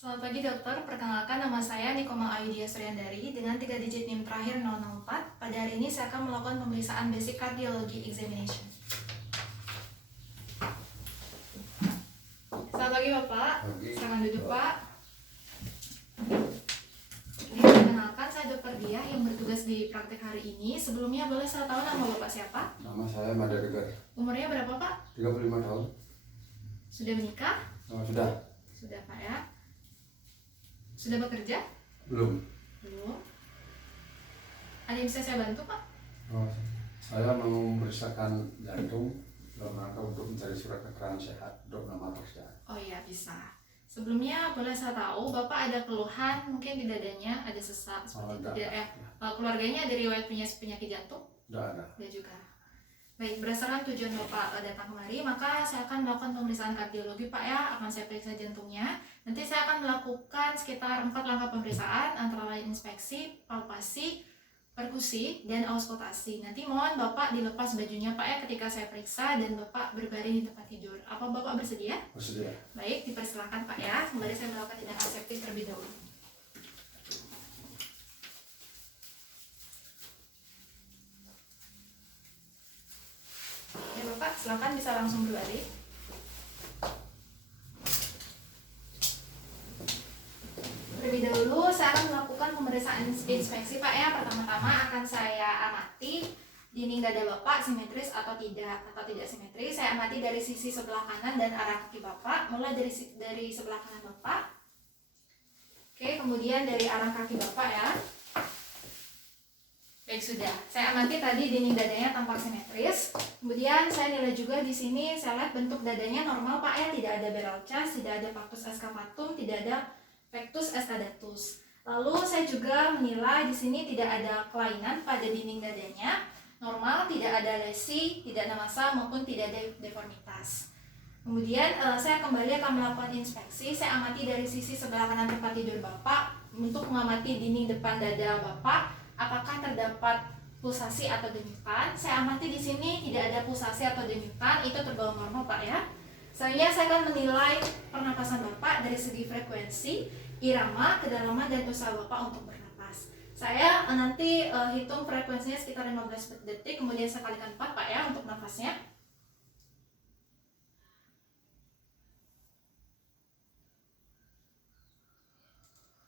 Selamat pagi dokter, perkenalkan nama saya Nikoma Ayudhya Suryandari dengan 3 digit NIM terakhir 004. Pada hari ini saya akan melakukan pemeriksaan basic cardiology examination. Selamat pagi Bapak, silakan duduk Pak. Perkenalkan saya Dr. Diah yang bertugas di praktek hari ini. Sebelumnya boleh saya tahu nama Bapak siapa? Nama saya Madadegar. Umurnya berapa Pak? 35 tahun. Sudah menikah? Sudah. Sudah Pak ya. Sudah bekerja? Belum. Belum. Ada yang bisa saya bantu Pak? Saya mau memeriksakan jantung dalam rangka untuk mencari surat keterangan sehat untuk melamar pekerjaan. Oh iya bisa. Sebelumnya boleh saya tahu Bapak ada keluhan mungkin di dadanya, ada sesak seperti itu? Keluarganya ada riwayat punya penyakit jantung? Tidak ada. Ada juga. Baik, berdasarkan tujuan Bapak datang kemari, maka saya akan melakukan pemeriksaan kardiologi Pak ya, akan saya periksa jantungnya. Nanti saya akan melakukan sekitar 4 langkah pemeriksaan, antara lain inspeksi, palpasi, perkusi, dan auskultasi. Nanti mohon Bapak dilepas bajunya Pak ya ketika saya periksa dan Bapak berbaring di tempat tidur. Apa Bapak bersedia? Bersedia. Baik, dipersilakan Pak ya. Kembali saya melakukan tindakan aseptik terlebih dahulu. Ya Bapak, silakan bisa langsung berbaring. Terlebih dahulu saya akan melakukan pemeriksaan inspeksi Pak ya. Pertama-tama akan saya amati dinding dada Bapak simetris atau tidak simetris. Saya amati dari sisi sebelah kanan dan arah kaki Bapak. Mulai dari sebelah kanan Bapak. Oke, kemudian dari arah kaki Bapak ya. Baik, sudah. Saya amati tadi dinding dadanya tampak simetris. Kemudian saya nilai juga di sini, saya lihat bentuk dadanya normal Pak ya, tidak ada barrel chest, tidak ada pactus excavatum, tidak ada pectus estadatus. Lalu saya juga menilai di sini tidak ada kelainan pada dinding dadanya, normal, tidak ada lesi, tidak ada massa maupun tidak ada deformitas. Kemudian saya kembali akan melakukan inspeksi. Saya amati dari sisi sebelah kanan tempat tidur Bapak untuk mengamati dinding depan dada Bapak. Apakah terdapat pulsasi atau denyutan? Saya amati di sini tidak ada pulsasi atau denyutan, itu tergolong normal Pak ya. Selanjutnya saya akan menilai pernapasan Bapak dari segi frekuensi, irama, kedalaman, dan usaha Bapak untuk bernapas. Saya nanti hitung frekuensinya sekitar 15 detik, kemudian saya kalikan 4 Pak ya untuk nafasnya.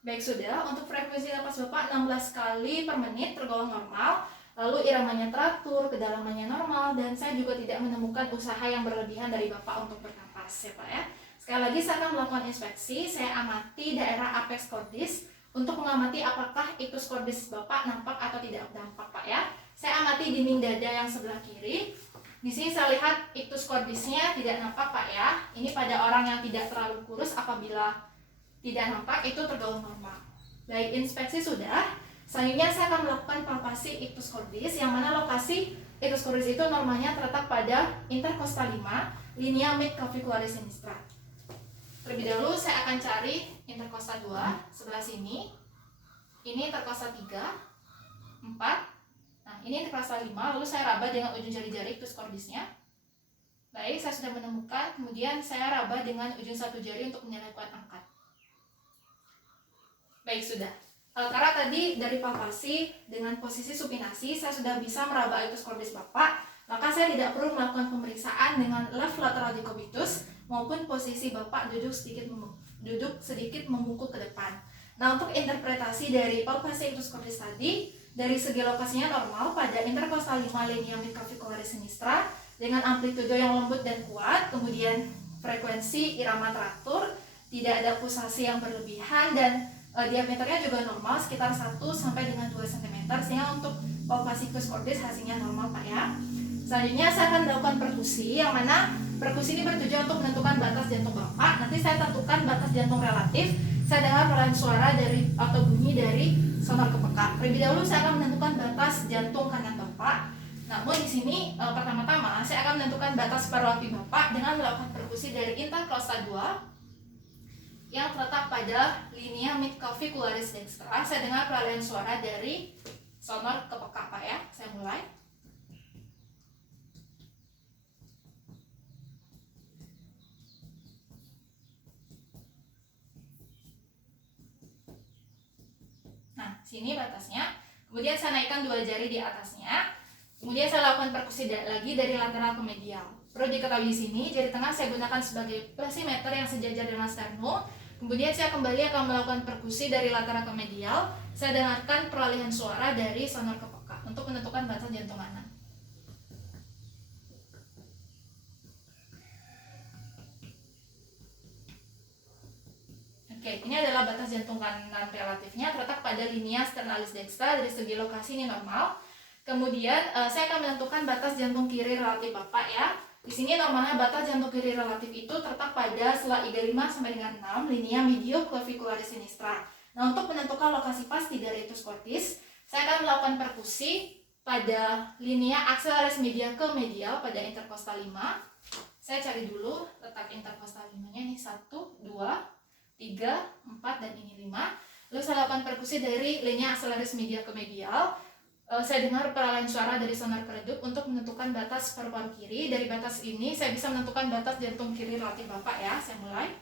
Baik, sudah. Untuk frekuensi napas Bapak 16 kali per menit tergolong normal. Lalu iramanya teratur, kedalamannya normal, dan saya juga tidak menemukan usaha yang berlebihan dari Bapak untuk bernapas ya Pak ya. Sekali lagi saya akan melakukan inspeksi. Saya amati daerah apex cordis untuk mengamati apakah ictus cordis Bapak nampak atau tidak nampak Pak ya. Saya amati dinding dada yang sebelah kiri. Di sini saya lihat ictus cordisnya tidak nampak Pak ya. Ini pada orang yang tidak terlalu kurus, apabila tidak nampak itu tergolong normal. Baik, inspeksi sudah. Selanjutnya saya akan melakukan palpasi ictus cordis, yang mana lokasi ictus cordis itu normalnya terletak pada intercostal 5, linea mid-clavicularis sinistra. Terlebih dahulu saya akan cari intercostal 2 sebelah sini. Ini intercostal 3, 4. Nah, ini intercostal 5, lalu saya raba dengan ujung jari-jari ictus cordisnya. Baik, saya sudah menemukan. Kemudian saya raba dengan ujung satu jari untuk menilai kuat angkat. Baik, sudah. Karena tadi dari palpasi dengan posisi supinasi saya sudah bisa meraba ictus cordis Bapak, maka saya tidak perlu melakukan pemeriksaan dengan left lateral decubitus maupun posisi Bapak duduk sedikit membungkuk ke depan. Nah, untuk interpretasi dari palpasi ictus cordis tadi, dari segi lokasinya normal pada intercostal 5 linea mid-clavicularis sinistra dengan amplitudo yang lembut dan kuat, kemudian frekuensi irama teratur, tidak ada pulsasi yang berlebihan, dan diameternya juga normal sekitar 1 sampai dengan 2 cm, sehingga untuk palpasi ictus cordis hasilnya normal Pak ya. Selanjutnya saya akan melakukan perkusi, yang mana perkusi ini bertujuan untuk menentukan batas jantung Bapak. Nanti saya tentukan batas jantung relatif. Saya dengar perolehan suara dari atau bunyi dari sonor kepeka. Terlebih dahulu saya akan menentukan batas jantung kanan Bapak. Namun di sini pertama-tama saya akan menentukan batas paru api Bapak dengan melakukan perkusi dari intercostal 2 yang terletak pada linea mid-clavicularis dextra. Saya dengar perolehan suara dari sonor kepeka Pak ya. Saya mulai. sini batasnya. Kemudian saya naikkan 2 jari di atasnya. Kemudian saya lakukan perkusi lagi dari lateral ke medial. Perlu diketahui di sini, jari tengah saya gunakan sebagai plesimeter yang sejajar dengan sternum. Kemudian saya kembali akan melakukan perkusi dari lateral ke medial. Saya dengarkan peralihan suara dari sonor ke peka untuk menentukan batas jantung kanan. Oke, ini adalah batas jantung kanan relatifnya terletak pada linea sternalis dextra. Dari segi lokasi ini normal. Kemudian saya akan menentukan batas jantung kiri relatif Bapak ya. Di sini normalnya batas jantung kiri relatif itu terletak pada sela iga 5 sampai dengan 6 linea medio clavicularis sinistra. Nah, untuk menentukan lokasi pasti dari ictus cordis, saya akan melakukan perkusi pada linea axillaris media ke medial pada intercostal 5. Saya cari dulu letak intercostal 5-nya ini 1, 2, 3, 4 dan ini 5. Lalu saya lakukan perkusi dari linea axillaris media ke medial. Saya dengar peralihan suara dari sonar keredup untuk menentukan batas paru-paru kiri. Dari batas ini saya bisa menentukan batas jantung kiri relatif Bapak ya. Saya mulai.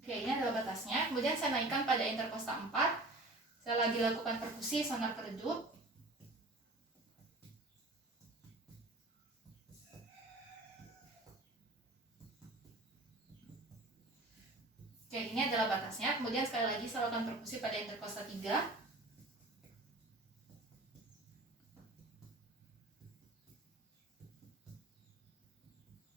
Oke, ini adalah batasnya. Kemudian saya naikkan pada intercostal 4. Saya lagi lakukan perkusi sonar keredup. Oke, ini adalah batasnya. Kemudian sekali lagi saya lakukan perkusi pada intercostal 3.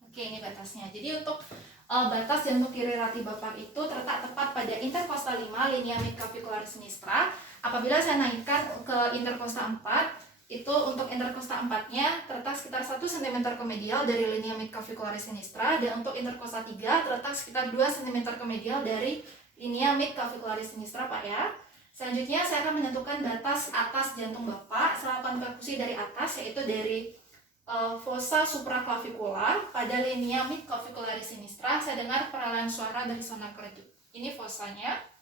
Oke, ini batasnya. Jadi untuk batas jantung kiri relatif Bapak itu terletak tepat pada intercostal 5 linea mid clavicularis sinistra. Apabila saya naikkan ke intercostal 4, itu untuk intercostal 4-nya terletak sekitar 1 cm ke medial dari linea mid clavicularis sinistra, dan untuk intercostal 3 terletak sekitar 2 cm ke medial dari linea mid clavicularis sinistra Pak ya. Selanjutnya saya akan menentukan batas atas jantung Bapak. Saya lakukan perkusi dari atas, yaitu dari fossa supraclavicular pada linea mid clavicularis sinistra. Saya dengar peralihan suara dari sonar keredup. Ini fossanya.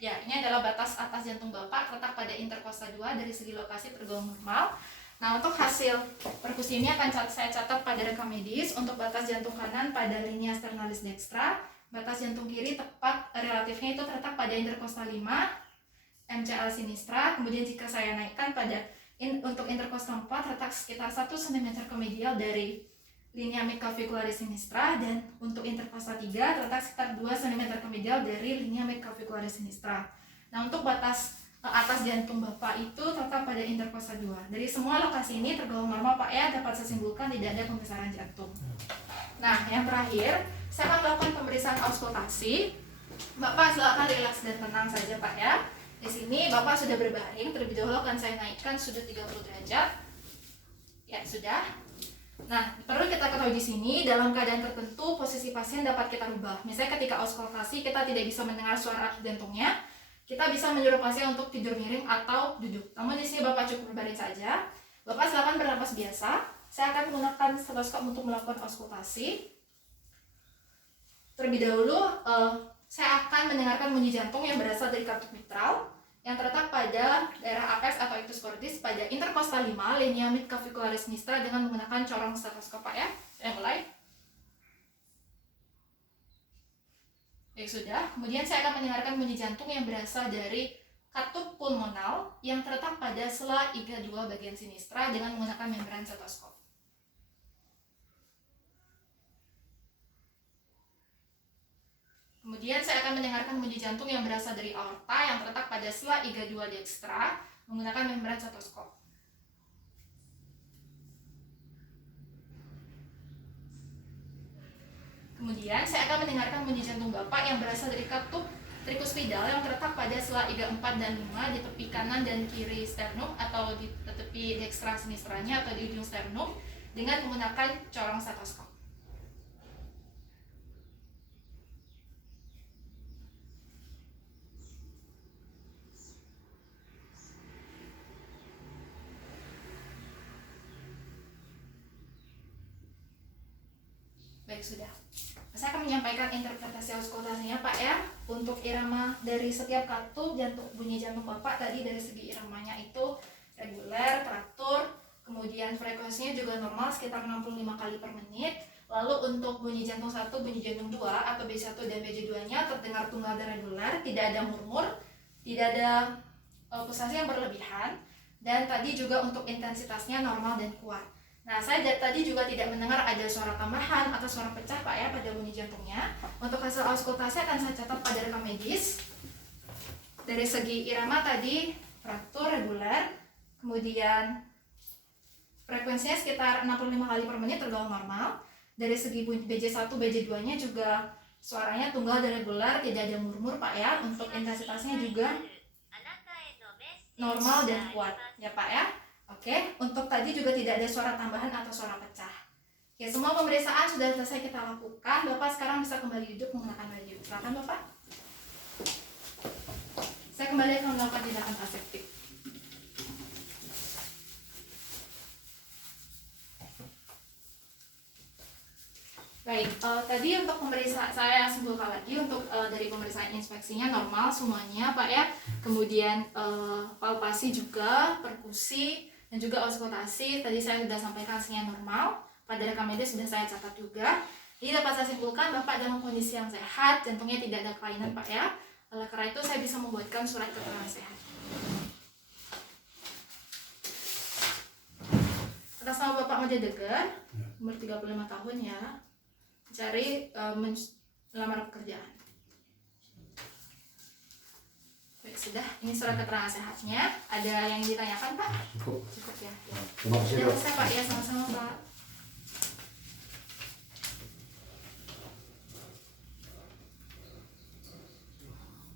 Ya, ini adalah batas atas jantung Bapak terletak pada intercostal 2. Dari segi lokasi tergolong normal. Nah, untuk hasil perkusi ini akan saya catat pada rekam medis. Untuk batas jantung kanan pada linea sternalis dextra, batas jantung kiri tepat relatifnya itu terletak pada intercostal 5 MCL sinistra. Kemudian jika saya naikkan pada untuk intercostal 4 terletak sekitar 1 cm ke medial dari linea mid clavicularis sinistra, dan untuk intercostal 3 terletak sekitar 2 cm ke medial dari linea mid clavicularis sinistra. Nah, untuk batas atas jantung Bapak itu terletak pada intercostal 2. Dari semua lokasi ini tergolong normal Pak ya, dapat saya simpulkan tidak ada pembesaran jantung. Nah, yang terakhir, saya akan melakukan pemeriksaan auskultasi. Bapak silakan rileks dan tenang saja Pak ya. Di sini Bapak sudah berbaring, terlebih dahulu akan saya naikkan sudut 30 derajat. Ya, sudah. Nah, perlu kita ketahui di sini, dalam keadaan tertentu posisi pasien dapat kita rubah. Misalnya ketika auskultasi kita tidak bisa mendengar suara jantungnya, kita bisa menyuruh pasien untuk tidur miring atau duduk. Namun di sini Bapak cukup berbaring saja. Bapak silakan bernapas biasa. Saya akan menggunakan stetoskop untuk melakukan auskultasi. Terlebih dahulu, saya akan mendengarkan bunyi jantung yang berasal dari katup mitral yang terletak pada daerah apex atau ictus cordis pada intercostal 5 linea mid clavicularis sinistra dengan menggunakan corong stetoskop Pak ya. Saya mulai. Baik, sudah. Kemudian saya akan mendengarkan bunyi jantung yang berasal dari katup pulmonal yang terletak pada sela iga 2 bagian sinistra dengan menggunakan membran stetoskop. Kemudian saya akan mendengarkan bunyi jantung yang berasal dari aorta yang terletak pada sela iga 2 dextra menggunakan membran stetoskop. Kemudian saya akan mendengarkan bunyi jantung Bapak yang berasal dari katup trikuspidal yang terletak pada sela iga 4 dan 5 di tepi kanan dan kiri sternum atau di tepi dextra sinistranya atau di ujung sternum dengan menggunakan corong stetoskop. Baik, sudah. Saya akan menyampaikan interpretasi auskultasinya Pak ya. Untuk irama dari setiap katup jantung, bunyi jantung Bapak tadi dari segi iramanya itu reguler, teratur, kemudian frekuensinya juga normal sekitar 65 kali per menit. Lalu untuk bunyi jantung 1, bunyi jantung 2 atau B1 dan BJ2-nya terdengar tunggal dan reguler, tidak ada murmur, tidak ada pulsasi yang berlebihan, dan tadi juga untuk intensitasnya normal dan kuat. Nah, saya tadi juga tidak mendengar ada suara tambahan atau suara pecah Pak ya pada bunyi jantungnya. Untuk hasil auskultasi akan saya catat pada rekam medis. Dari segi irama tadi teratur, reguler, kemudian frekuensinya sekitar 65 kali per menit tergolong normal. Dari segi BJ1, BJ2-nya juga suaranya tunggal dan reguler, tidak ada murmur Pak ya. Untuk intensitasnya juga normal dan kuat ya Pak ya. Oke, untuk tadi juga tidak ada suara tambahan atau suara pecah. Oke, semua pemeriksaan sudah selesai kita lakukan. Bapak sekarang bisa kembali duduk menggunakan baju. Silakan Bapak. Saya kembali akan melakukan tindakan aseptik. Baik, tadi untuk pemeriksaan saya simpulkan lagi untuk dari pemeriksaan inspeksinya normal semuanya Pak ya. Kemudian palpasi juga, perkusi, dan juga auskultasi tadi saya sudah sampaikan hasilnya normal. Pada rekam medis sudah saya catat juga. Jadi dapat saya simpulkan Bapak dalam kondisi yang sehat, jantungnya tidak ada kelainan Pak ya. Oleh karena itu saya bisa membuatkan surat keterangan sehat. Atas nama Bapak Moja Deger, umur 35 tahun ya, cari melamar pekerjaan. Baik, sudah. Ini surat keterangan sehatnya. Ada yang ditanyakan Pak? Cukup. Cukup ya. Terima kasih, Ya, Dok. saya Pak ya, sama-sama Pak.